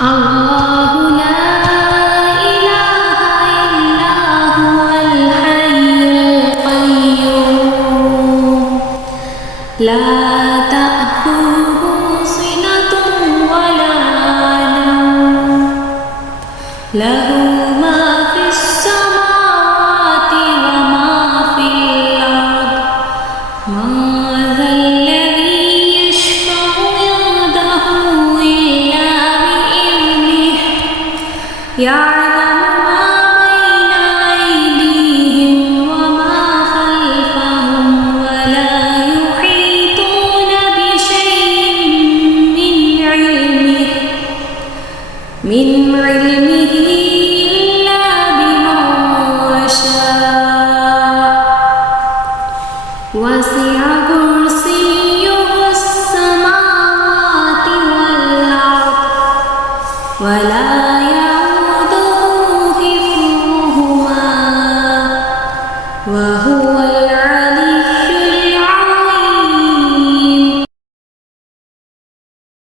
الله لا إله إلا هو الحي القيوم لا تأخذه سنة ولا نوم له ما في السماوات وما في الأرض من ذا الذي يشفع عنده إلا بإذنه يعلم ما بين أيديهم وما خلفهم ولا يحيطون بشيء من علمه إلا بما شاء وسع كرسيه السماوات والأرض ولا يؤوده حفظهما وهو